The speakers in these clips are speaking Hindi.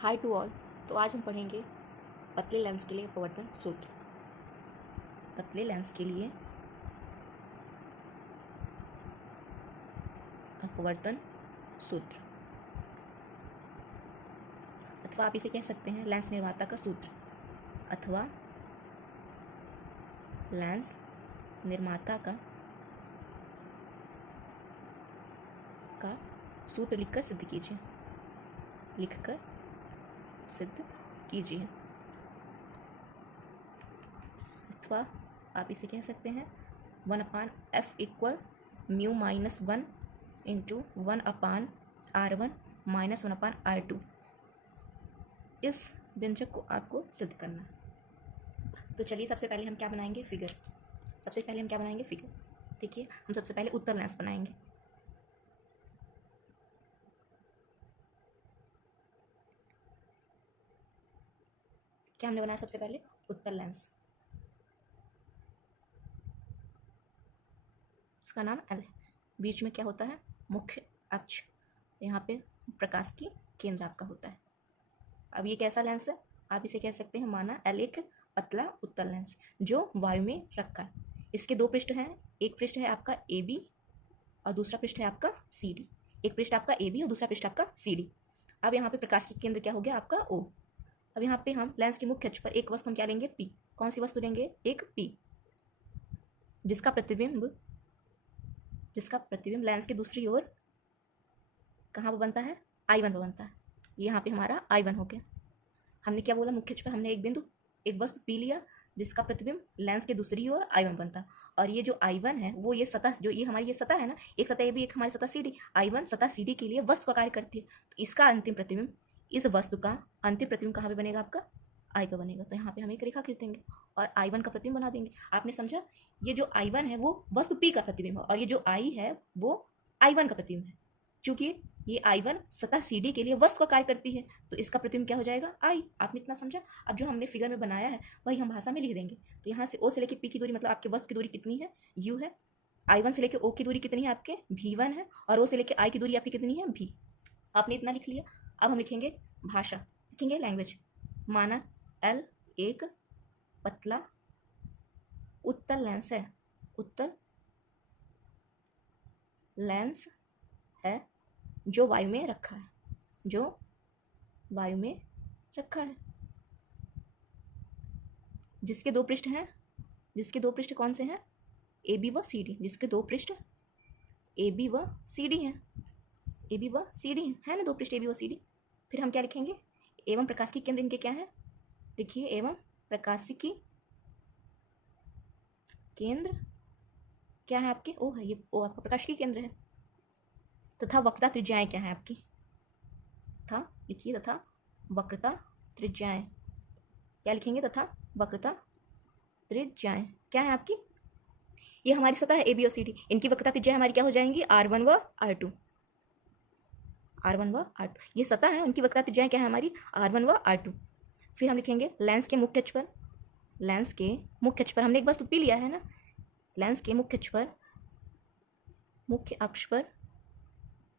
Hi to all. तो आज हम पढ़ेंगे पतले लेंस के लिए अपवर्तन सूत्र। पतले लेंस के लिए अपवर्तन सूत्र, अथवा आप इसे कह सकते हैं लेंस निर्माता का सूत्र, अथवा लेंस निर्माता का सूत्र लिखकर सिद्ध कीजिए। अथवा आप इसे कह सकते हैं 1/f equal mu minus 1 into 1/r1 minus 1/r2। इस व्यंजक को आपको सिद्ध करना है। तो चलिए सबसे पहले हम क्या बनाएंगे, फिगर। देखिए हम सबसे पहले उत्तल लेंस बनाएंगे। क्या हमने बनाया सबसे पहले, उत्तल लेंस। इसका नाम एल है। बीच में क्या होता है, मुख्य अक्ष। यहाँ पे प्रकाश की केंद्र आपका होता है। अब ये कैसा लेंस है, आप इसे कह सकते हैं माना एल एक पतला उत्तल लेंस जो वायु में रखा है। इसके दो पृष्ठ हैं, एक पृष्ठ है आपका ए बी और दूसरा पृष्ठ है आपका सी डी। एक पृष्ठ आपका ए बी और दूसरा पृष्ठ आपका सी डी। अब यहाँ पे प्रकाश की केंद्र क्या हो गया आपका ओ। अब यहाँ पे हम लेंस के मुख्य अक्ष पर एक वस्तु हम क्या लेंगे, पी। कौन सी वस्तु लेंगे, एक पी, जिसका प्रतिबिंब लेंस की दूसरी ओर कहाँ पर बनता है, I1 पर बनता है। यहाँ पे हमारा I1 हो गया। हमने क्या बोला, मुख्य अक्ष पर हमने एक वस्तु पी लिया जिसका प्रतिबिंब लेंस के दूसरी ओर I1 बनता। और ये जो I1 है वो ये सतह, जो ये हमारी ये सतह है ना, एक सतह ए भी, एक हमारी सतह सी डी। I1 सतह सी डी के लिए वस्तु का कार्य करती है। तो इसका अंतिम प्रतिबिंब, इस वस्तु का अंतिम प्रतिबिंब कहाँ पे बनेगा, आपका I पर बनेगा। तो यहाँ पे हम एक रेखा खींच देंगे और I1 का प्रतिबिंब बना देंगे। आपने समझा, ये जो I1 है वो वस्तु P का प्रतिबिंब है और ये जो I है वो I1 का प्रतिबिंब है। चूंकि ये I1 सतह CD के लिए वस्तु का कार्य करती है तो इसका प्रतिबिंब क्या हो जाएगा, I। आपने इतना समझा। अब जो हमने फिगर में बनाया है वही हम भाषा में लिख देंगे। तो यहाँ से O से लेके P की दूरी, मतलब आपके वस्तु की दूरी कितनी है, U है। I1 से लेके O की दूरी कितनी है, आपके V1 है। और O से लेके I की दूरी आपकी कितनी है, V। आपने इतना लिख लिया। अब हम लिखेंगे भाषा, लिखेंगे लैंग्वेज। माना L एक पतला उत्तल लेंस है, उत्तल लेंस है जो वायु में रखा है, जिसके दो पृष्ठ हैं, कौन से हैं, ए बी व सी डी। जिसके दो पृष्ठ ए बी व सी डी हैं, है ना, दो पृष्ठ ए बी व सी डी। फिर हम क्या लिखेंगे, एवं प्रकाशिकी केंद्र इनके क्या है, देखिए एवं प्रकाशिकी केंद्र क्या है आपके, ओ है, ये ओ आपका प्रकाशिकी केंद्र है। तथा वक्रता त्रिज्याएं क्या है आपकी, तथा वक्रता त्रिज्याएं क्या लिखेंगे, तथा वक्रता त्रिज्याएं क्या है आपकी। ये हमारी सतह है ए बी और सी डी, इनकी वक्रता त्रिज्या हमारी क्या हो जाएंगी, R1 व R2। ये सतह है, उनकी वक्रता त्रिज्याएं क्या है हमारी, R1 व R2। फिर हम लिखेंगे लेंस के मुख्य अक्ष पर हमने एक वस्तु पी लिया है ना, लेंस के मुख्य अक्ष पर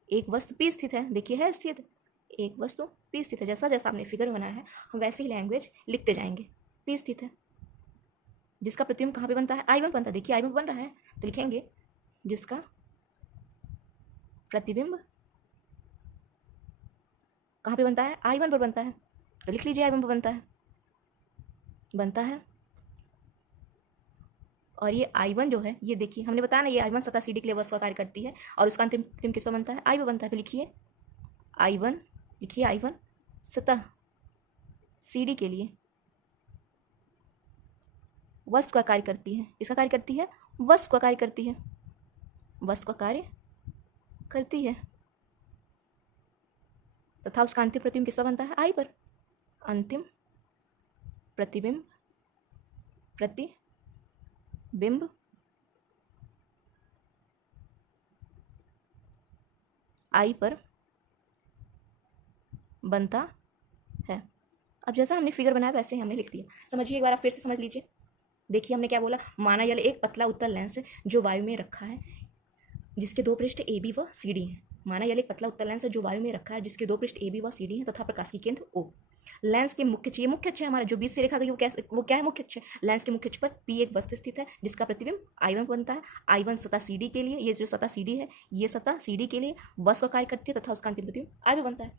एक वस्तु P स्थित है। देखिए है स्थित, एक वस्तु P स्थित है। जैसा जैसा आपने फिगर बनाया है हम वैसे ही लैंग्वेज लिखते जाएंगे। P स्थित है, जिसका प्रतिबिंब कहाँ पे बनता है, I1 बनता है। देखिए I1 बन रहा है तो लिखेंगे जिसका प्रतिबिंब कहाँ पे बनता है, I1 पर बनता है। तो लिख लीजिए I1 पर बनता है। और ये I1 जो है, ये देखिए हमने बताया ना, ये I1 सतह CD के लिए वस्तु का कार्य करती है और उसका अंतिम किस पर बनता है, I पर बनता है। तो लिखिए I1 सतह CD के लिए वस्तु का कार्य करती है। इसका कार्य करती है, वस्तु का कार्य करती है। तथा उसका अंतिम प्रतिबिंब किस पर बनता है, I पर। अंतिम प्रतिबिंब I पर बनता है। अब जैसा हमने फिगर बनाया वैसे ही हमने लिख दिया। समझिए एक बार, आप फिर से समझ लीजिए। देखिए हमने क्या बोला, माना यह एक पतला उत्तल लेंस है जो वायु में रखा है, जिसके दो पृष्ठ ए बी व सी डी हैं। माना यह एक पतला उत्तल लेंस है जो वायु में रखा है, जिसके दो पृष्ठ ए बी व सी डी है तथा प्रकाश की केंद्र ओ। लेंस के मुख्य अक्ष, ये मुख्य अक्ष है हमारा जो बीच से रेखा गई, वो क्या है मुख्य अक्ष। लेंस के मुख्य अक्ष पर पी एक वस्तु स्थित है जिसका प्रतिबिंब I1 बनता है। I1 सतह सी डी के लिए, ये जो सतह सी डी है, ये सतह सी डी के लिए वस्तु का कार्य करती है तथा उसका अंतिम प्रतिबिंब I2 बनता है।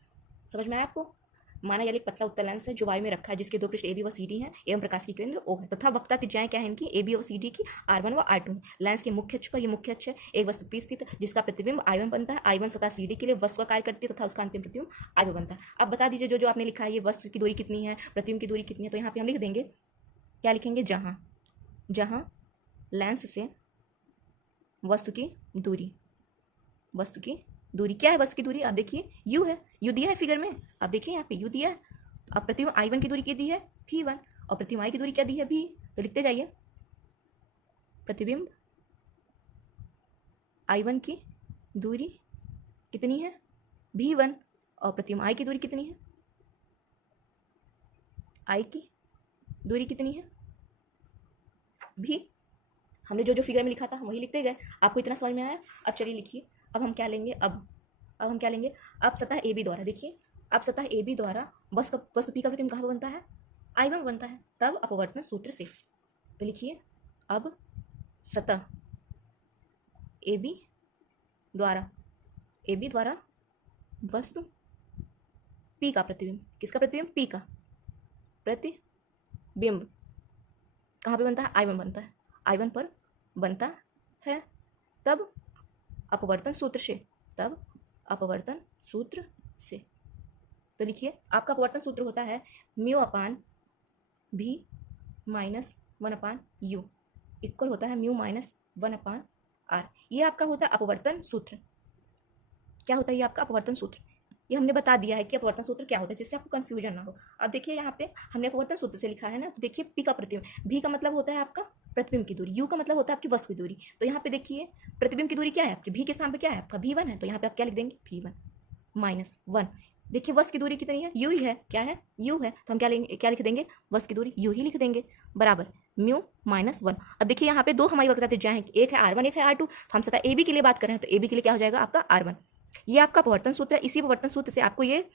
समझ में आया आपको। माना यह एक पतला उत्तल लेंस है जो वायु में रखा है, जिसके दो पृष्ठ ए बी व सी डी है एवं प्रकाश की केंद्र ओ है तथा वक्ता त्रिज्याएं क्या है इनकी, ए बी और सी डी की R1 व R2 है। लेंस के मुख्य अक्ष पर, ये मुख्य अक्ष है, एक वस्तु P स्थित है जिसका प्रतिबिंब I1 बनता है। I1 सतह सी डी के लिए वस्तु का कार्य करती है तथा उसका अंतिम प्रतिबिंब I2 बनता है। अब बता दीजिए जो जो आपने लिखा है, ये वस्तु की दूरी कितनी है, प्रतिबिंब की दूरी कितनी है। तो यहाँ पे हम लिख देंगे, क्या लिखेंगे, जहाँ जहाँ लेंस से वस्तु की दूरी, वस्तु की दूरी क्या है, वस्तु की दूरी आप देखिए u है, u दिया है फिगर में, आप देखिए यहाँ पे u दिया है। अब प्रतिबिंब I1 की दूरी क्या दी है, v1, और प्रतिबिंब I की दूरी क्या दी है, v। तो लिखते जाइए, प्रतिबिंब I1 की दूरी कितनी है, v1, और प्रतिबिंब I की दूरी कितनी है, I की दूरी कितनी है, v। हमने जो जो फिगर में लिखा था वही लिखते गए। आपको इतना समझ में आया। अब चलिए लिखिए, अब हम क्या लेंगे, अब हम क्या लेंगे, अब सतह ए बी द्वारा, देखिए अब सतह ए बी द्वारा वस्तु पी का प्रतिबिंब कहाँ पर बनता है, I1 बनता है, तब अपवर्तन सूत्र से। तो लिखिए, अब सतह ए बी द्वारा वस्तु पी का प्रतिबिंब, किसका प्रतिबिंब, पी का प्रतिबिंब कहाँ पे बनता है, I1 बनता है, I1 पर बनता है, तब अपवर्तन सूत्र से, तब अपवर्तन सूत्र से। तो लिखिए, आपका अपवर्तन सूत्र होता है म्यू अपान भी माइनस 1/u इक्वल होता है म्यू माइनस 1/r। ये आपका होता है अपवर्तन सूत्र। क्या होता है ये आपका अपवर्तन सूत्र। ये हमने बता दिया है कि अपवर्तन सूत्र क्या होता है, जिससे आपको कंफ्यूजन ना हो। अब देखिए यहाँ पे हमने अपवर्तन सूत्र से लिखा है ना, तो देखिए पी का प्रतिबिंब, भी का मतलब होता है आपका प्रतिबिंब की दूरी, यू का मतलब होता है आपकी वस्तु की दूरी। तो यहाँ पे देखिए प्रतिबिंब की दूरी क्या है आपकी, भी के स्थान पे क्या है आपका v1 है, तो यहाँ पे आप क्या लिख देंगे, v1 माइनस 1। देखिए वस्तु की दूरी कितनी है, u ही है, क्या है, u है, तो हम क्या लेंगे, क्या लिख देंगे, वस्तु की दूरी u ही लिख देंगे, बराबर म्यू माइनस 1। अब देखिए यहाँ पे दो हमारी वक्रता त्रिज्याएं हैं, एक है R1 एक है R2। तो हम सतह AB के लिए बात कर रहे हैं, तो AB के लिए क्या हो जाएगा आपका R1। ये आपका अपवर्तन सूत्र है। इसी अपवर्तन सूत्र से आपको ये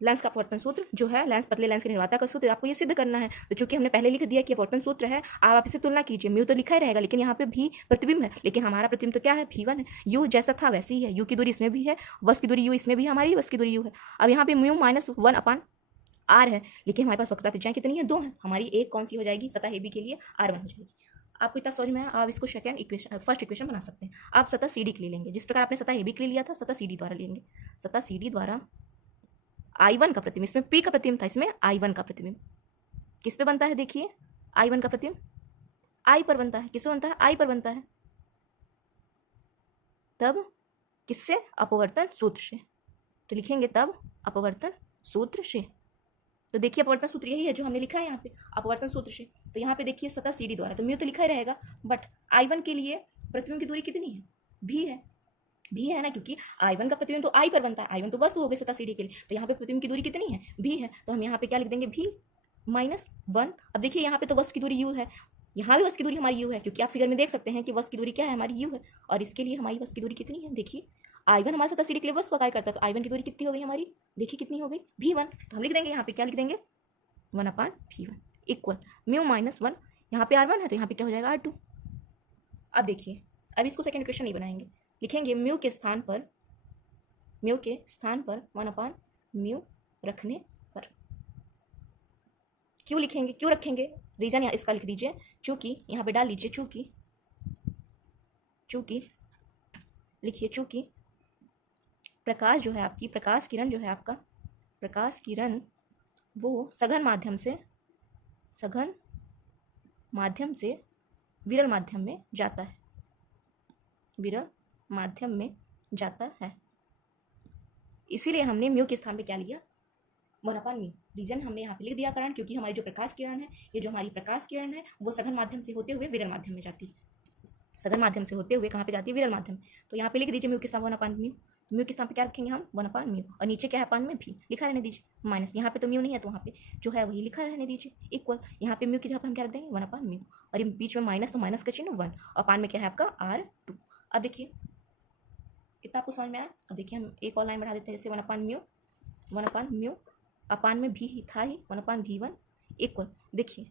लेंस का अपवर्तन सूत्र जो है, लेंस पतले लेंस के निर्माता का सूत्र, आपको ये सिद्ध करना है। तो चूंकि हमने पहले लिख दिया कि अपवर्तन सूत्र है, आप इससे तुलना कीजिए, म्यू तो लिखा ही रहेगा, लेकिन यहाँ पे भी प्रतिबिंब है, लेकिन हमारा प्रतिबिंब तो क्या है, v1 है। u जैसा था वैसे ही है, u की दूरी इसमें भी है, वस्तु की दूरी u इसमें भी है, हमारी वस्तु की दूरी u है। अब यहाँ पे म्यू माइनस 1/r है, लेकिन हमारे पास वक्रता त्रिज्याएं कितनी है, 2 है। हमारी एक कौन सी हो जाएगी, सतह AB के लिए R1 हो जाएगी। आपको इतना समझ में आया, आप इसको फर्स्ट इक्वेशन बना सकते हैं। आप सतह CD के लिए लेंगे, जिस प्रकार आपने सतह AB के लिए लिया था, सतह CD द्वारा लेंगे। सतह CD द्वारा I1 का प्रतिबिंब, इसमें P का प्रतिबिंब था, इसमें I1 का प्रतिबिंब किस पे बनता है, देखिए I1 का प्रतिबिंब I पर बनता है, किस पे बनता है, I पर बनता है, तब किससे, अपवर्तन सूत्र से। तो लिखेंगे तब अपवर्तन सूत्र से। तो देखिए अपवर्तन सूत्र यही है जो हमने लिखा है यहाँ पे, अपवर्तन सूत्र से। तो यहाँ पे देखिए सतह CD द्वारा, तो म्यू तो लिखा ही रहेगा, बट I1 के लिए प्रतिबिंब की दूरी कितनी है, भी है ना, क्योंकि I1 का प्रतिबिंब तो I पर बनता है, I1 तो वस्तु हो गई सतह CD के लिए, तो यहाँ पे प्रतिबिंब की दूरी कितनी है, भी है। तो हम यहाँ पे क्या लिख देंगे, भी माइनस 1। अब देखिए यहाँ पे तो वस्तु की दूरी u है, यहाँ भी वस्तु की दूरी हमारी u है, क्योंकि आप फिगर में देख सकते हैं कि वस्तु की दूरी क्या है, हमारी u है, और इसके लिए हमारी वस्तु की दूरी कितनी है, देखिए I1 हमारे सतह CD के लिए वस्तु का कार्य करता है, तो I1 की दूरी कितनी हो गई हमारी, देखिए कितनी हो गई, v1। तो हम लिख देंगे यहाँ पे, क्या लिख देंगे, 1/v1 इक्वल म्यू माइनस 1। यहाँ पे R1 है, तो यहाँ पे क्या हो जाएगा, R2। अब देखिए, अब इसको सेकंड इक्वेशन नहीं बनाएंगे, लिखेंगे म्यू के स्थान पर 1/म्यू रखने पर। क्यों लिखेंगे, क्यों रखेंगे, रीजन यहाँ इसका लिख दीजिए, चूंकि यहाँ पे डाल लीजिए, चूंकि लिखिए, चूंकि प्रकाश जो है आपकी, प्रकाश किरण जो है आपका, प्रकाश किरण वो सघन माध्यम से विरल माध्यम में जाता है, विरल माध्यम में जाता है। इसीलिए हमने म्यू के स्थान पे क्या लिया, 1/म्यू। रीजन हमने यहाँ पे लिख दिया, कारण क्योंकि हमारी जो प्रकाश किरण है, ये जो हमारी प्रकाश किरण है, वो सघन माध्यम से होते हुए विरल माध्यम में जाती है, सघन माध्यम से होते हुए कहाँ पे जाती है, विरल माध्यम। तो यहाँ पे लिख दीजिए म्यू के स्थान 1/म्यू। म्यू के स्थान पे क्या रखेंगे हम, 1/म्यू, और नीचे क्या है, अपान में भी लिखा रहने दीजिए, माइनस, यहाँ पे तो म्यू नहीं है, तो वहाँ पे जो है वही लिखा रहने दीजिए, इक्वल। यहाँ पे म्यू की जगह पर हम क्या रख देंगे, 1/म्यू, और ये बीच में माइनस, तो माइनस का चिन्ह 1, और अपान में क्या है आपका R2। अब देखिए इतना आपको समझ में आया। अब देखिए हम एक और लाइन बढ़ा देते हैं, जैसे 1/μ अपान में भी था ही 1/v1 इक्वल, देखिए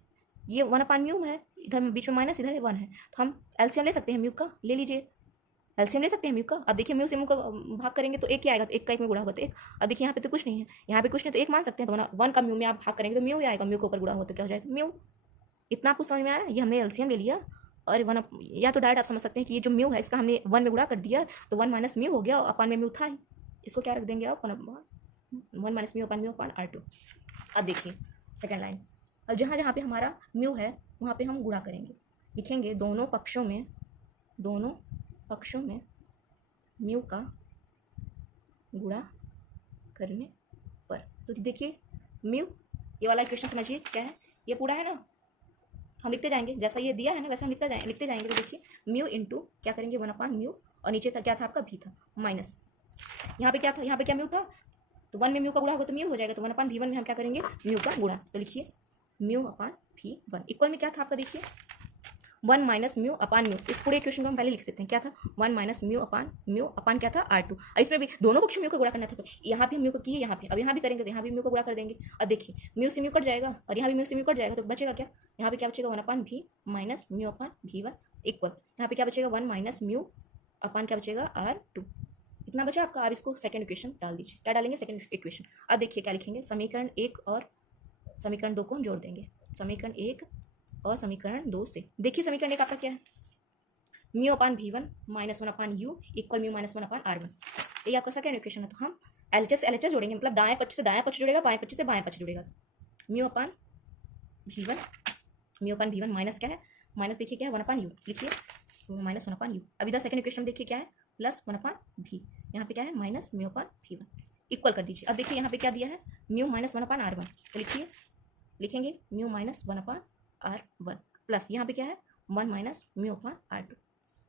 ये 1/μ है, इधर बीच में माइनस, इधर 1 है, तो हम एलसीएम ले सकते हैं म्यू का, ले लीजिए एलसीएम ले सकते हैं म्यू का। अब देखिए म्यू से म्यू का भाग करेंगे तो एक क्या आएगा, तो एक का एक में गुणा होगा तो एक। अब देखिए यहाँ पे तो कुछ नहीं है, यहाँ पे कुछ नहीं, तो एक मान सकते हैं, तो 1 का म्यू में आप भाग करेंगे तो म्यू ही आएगा, म्यू के ऊपर गुणा होगा तो क्या हो जाएगा म्यू। इतना आपको समझ में आया। ये हमने एलसीएम ले लिया और या तो डायरेक्ट आप समझ सकते हैं कि ये जो म्यू है इसका हमने 1 में गुणा कर दिया तो 1 माइनस म्यू हो गया, और अपान में म्यू था ही, इसको क्या रख देंगे आप 1 माइनस म्यू अपान R2। अब देखिए सेकेंड लाइन, अब जहाँ जहाँ पे हमारा म्यू है वहाँ पे हम गुणा करेंगे, लिखेंगे दोनों पक्षों में म्यू का गुणा करने पर। तो देखिए म्यू, ये वाला इक्वेशन समझिए क्या है, ये पूरा है ना, हम लिखते जाएंगे जैसा ये दिया है ना वैसे हम लिखते जाएंगे। तो देखिए म्यू इंटू क्या करेंगे 1/μ, और नीचे था क्या था आपका भी था माइनस, यहाँ पे क्या था, यहाँ पे क्या म्यू था, तो 1 में म्यू का गुणा होगा तो म्यू हो जाएगा, तो 1/v1 में हम क्या करेंगे म्यू का गुणा, तो लिखिए μ/v1 इक्वल में क्या था आपका, देखिए 1 माइनस म्यू अपान म्यू। इस पूरे इक्वेशन को हम पहले लिख देते हैं, क्या था 1 माइनस म्यू अपान क्या था R2। इसमें भी दोनों पक्ष म्यू का गुणा करना था, तो यहाँ भी म्यू को किए, यहाँ पे अब यहाँ भी करेंगे तो यहाँ भी म्यू को गुणा कर देंगे। अब देखिए म्यू से म्यू कट जाएगा और यहाँ भी म्यू से म्यू कट जाएगा, तो बचेगा क्या, यहाँ पे क्या बचेगा 1/v माइनस μ/v1 इक्वल, यहाँ पे क्या बचेगा 1 माइनस म्यू अपान क्या बचेगा R2। इतना बचा आपका। अब इसको सेकंड इक्वेशन डाल दीजिए, क्या डालेंगे सेकंड इक्वेशन। अब देखिए क्या लिखेंगे, समीकरण 1 और समीकरण 2 को हम जोड़ देंगे, समीकरण 1 और समीकरण 2 से। देखिए समीकरण 1 आपका क्या है, μ/v1 minus 1/u equal μ minus 1/r1, ये आपका सेकंड इक्वेशन है। तो हम एलएचएस से एलएचएस जोड़ेंगे, मतलब दाएं पक्ष से दायां पक्ष जुड़ेगा, बाएं पक्ष से बाएं पक्ष जुड़ेगा। μ/v1 माइनस क्या है, माइनस देखिए क्या है 1/u, लिखिए माइनस 1/u। अब इधर सेकंड इक्वेशन देखिए क्या है, प्लस 1/v, यहाँ पे क्या है माइनस μ/v1 इक्वल कर दीजिए। अब देखिए यहाँ पे क्या दिया है म्यू माइनस 1/r1, तो लिखेंगे म्यू माइनस 1/r1 प्लस यहाँ पे क्या है 1 माइनस μ/r2।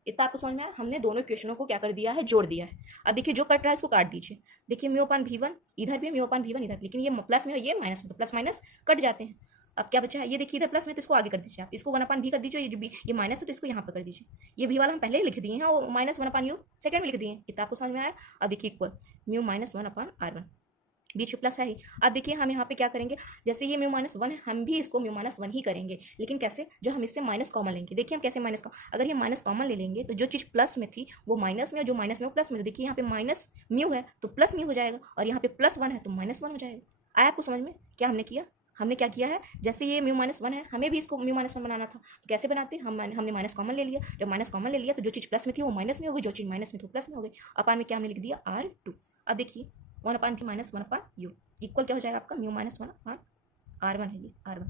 इतना आपको समझ में आया। हमने दोनों इक्वेशनों को क्या कर दिया है, जोड़ दिया है। अब देखिए जो कट रहा है इसको काट दीजिए, देखिए μ/v1 इधर भी μ/v1 इधर, लेकिन ये प्लस में है ये माइनस में, तो प्लस माइनस कट जाते हैं। अब क्या बचा है, ये देखिए इधर प्लस में तो इसको आगे कर दीजिए, आप इसको 1/v कर दीजिए, ये जो ये माइनस है तो इसको यहाँ पर कर दीजिए, ये भी वाला हम पहले ही लिख दिए हैं और माइनस 1/u सेकंड में लिख दिए हैं। इतना आपको समझ में आया। अब देखिए इक्वल म्यू माइनस 1/r1, बीच में प्लस है ही। अब देखिए हम यहाँ पे क्या करेंगे, जैसे ये μ-1 है हम भी इसको μ-1 ही करेंगे, लेकिन कैसे, जो हम इससे माइनस कॉमन लेंगे। देखिए हम कैसे माइनस कॉमन, अगर ये माइनस कॉमन ले लेंगे तो जो चीज़ प्लस में थी वो माइनस में, और जो माइनस में वो प्लस में। तो देखिए यहाँ पे माइनस म्यू है तो प्लस म्यू हो जाएगा, और यहाँ पे +1 है तो -1 हो जाएगा। आया आपको समझ में क्या हमने किया, हमने क्या किया है, जैसे ये μ-1 है हमें भी इसको μ-1 बनाना था, तो कैसे बनाते हमने माइनस कॉमन ले लिया, जब माइनस कॉमन ले लिया तो जो चीज़ प्लस में थी वो माइनस में हो गई, जो चीज़ माइनस में थी वो प्लस में हो गई। अपान में क्या हमने लिख दिया R2। अब देखिए 1/v माइनस 1/u इक्वल क्या हो जाएगा आपका म्यू माइनस 1/r1 है, ये R1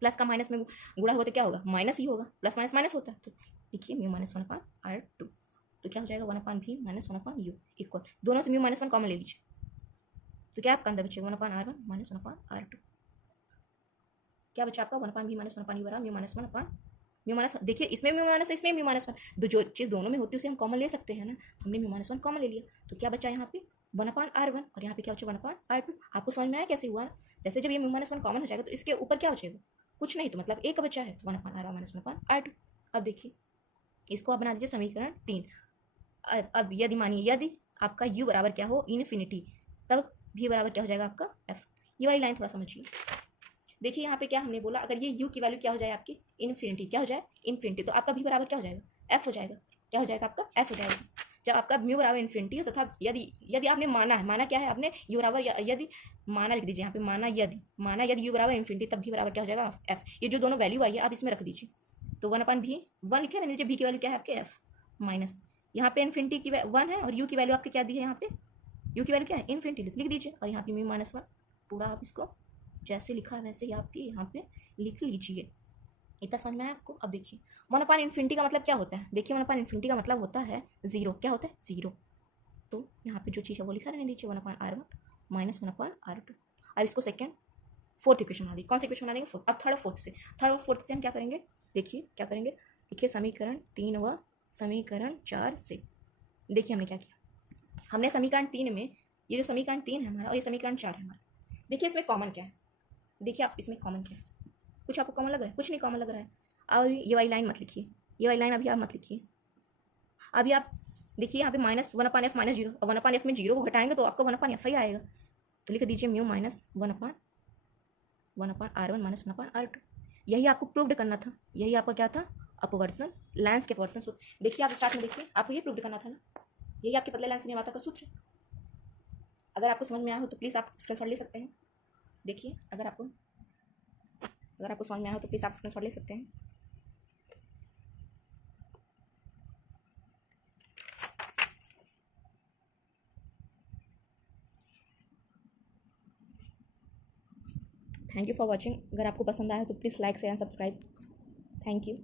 प्लस का माइनस में गुणा होगा तो क्या होगा माइनस ही होगा, प्लस माइनस माइनस होता है, तो देखिए म्यू माइनस 1/r2, तो क्या हो जाएगा 1/v माइनस 1/u इक्वल, दोनों से म्यू माइनस 1 कॉमन ले लीजिए, तो क्या आपका अंदर बचेगा 1/r1 माइनस 1/r2। क्या बचा आपका 1/v माइनस 1/u बराबर म्यू माइनस 1/म्यू माइनस, देखिए इसमें म्यू माइनस है इसमें म्यू माइनस 1, जो चीज़ दोनों में होती है उसे हम कॉमन ले सकते हैं ना, हमने म्यू माइनस 1 कॉमन ले लिया, तो क्या बचा यहाँ पे 1/r1 और यहाँ पे क्या बचा 1/r2। आपको समझ में आया कैसे हुआ, जैसे जब ये म्यू माइनस 1 कॉमन हो जाएगा तो इसके ऊपर क्या बचेगा, कुछ नहीं, तो मतलब एक बचा है 1/r1 माइनस 1/r2। अब देखिए इसको आप बना दीजिए समीकरण 3। अब यदि मानिए यदि आपका u बराबर क्या हो इन्फिनिटी, तब v बराबर क्या हो जाएगा आपका f। ये वाली लाइन थोड़ा समझिए, देखिए यहाँ पे क्या हमने बोला, अगर ये u की वैल्यू क्या हो जाए आपकी इन्फिनिटी, क्या हो जाए इन्फिनिटी, तो आपका v बराबर क्या हो जाएगा f हो जाएगा, क्या हो जाएगा आपका f हो जाएगा। जब आपका म्यू बराबर इन्फिनिटी है तथा यदि आपने माना क्या है आपने u बराबर यदि माना लिख दीजिए यहाँ पे, माना यदि u बराबर इन्फिनिटी तब v बराबर क्या हो जाएगा f। ये जो दोनों वैल्यू आई है आप इसमें रख दीजिए, तो 1/v 1 लिखे ना नीचे, v की वैल्यू क्या है आपके f माइनस, यहाँ पे इन्फिनिटी की 1 है और u की वैल्यू आपकी क्या दी है, यहाँ पे u की वैल्यू क्या है इन्फिनिटी लिख दीजिए, और यहाँ पे म्यू माइनस 1 पूरा आप इसको जैसे लिखा है वैसे ही आपके यहाँ पे लिख लीजिए। इतना समझ में आया आपको। अब देखिए 1/इन्फिनिटी का मतलब क्या होता है, देखिए 1/इन्फिनिटी का मतलब होता है 0, क्या होता है 0, तो यहाँ पे जो चीज़ है वो लिखा रहने दीजिए 1/r1 माइनस 1/r2। अब इसको सेकेंड फोर्थ इक्वेशन बना देंगे, कौन सा इक्वेशन बना देंगे फोर्थ। अब थर्ड और फोर्थ से हम क्या करेंगे, देखिए क्या करेंगे, देखिए समीकरण 3 व समीकरण 4 से। देखिए हमने क्या किया, हमने समीकरण 3 में ये जो समीकरण 3 है हमारा और ये समीकरण 4 है हमारा, देखिए इसमें कॉमन क्या है, देखिए आप इसमें कॉमन क्या है, कुछ आपको कॉमन लग रहा है, कुछ नहीं कॉमन लग रहा है। अब ये वाली लाइन मत लिखिए, ये वाली लाइन अभी आप मत लिखिए, अभी आप देखिए यहाँ पे -1/f -0, और 1/f में 0 को घटाएंगे तो आपका 1/f ही आएगा। तो लिख दीजिए mu minus 1/r1 minus 1/r2। यही आपको प्रूव्ड करना था, यही आपका क्या था, अपवर्तन, लेंस के अपवर्तन सूत्र। देखिए आप स्टार्ट में देखिए, आपको ये प्रूव्ड करना था ना, यही आपके पतले लेंस की निर्माता का सूत्र। अगर आपको समझ में आया हो तो प्लीज़ आप स्क्रीनशॉट ले सकते हैं। देखिए अगर आपको समझ में आया हो तो प्लीज़ आप स्क्रीनशॉट ले सकते हैं। Thank you for watching. अगर आपको पसंद आया हो तो please like share and subscribe. Thank you.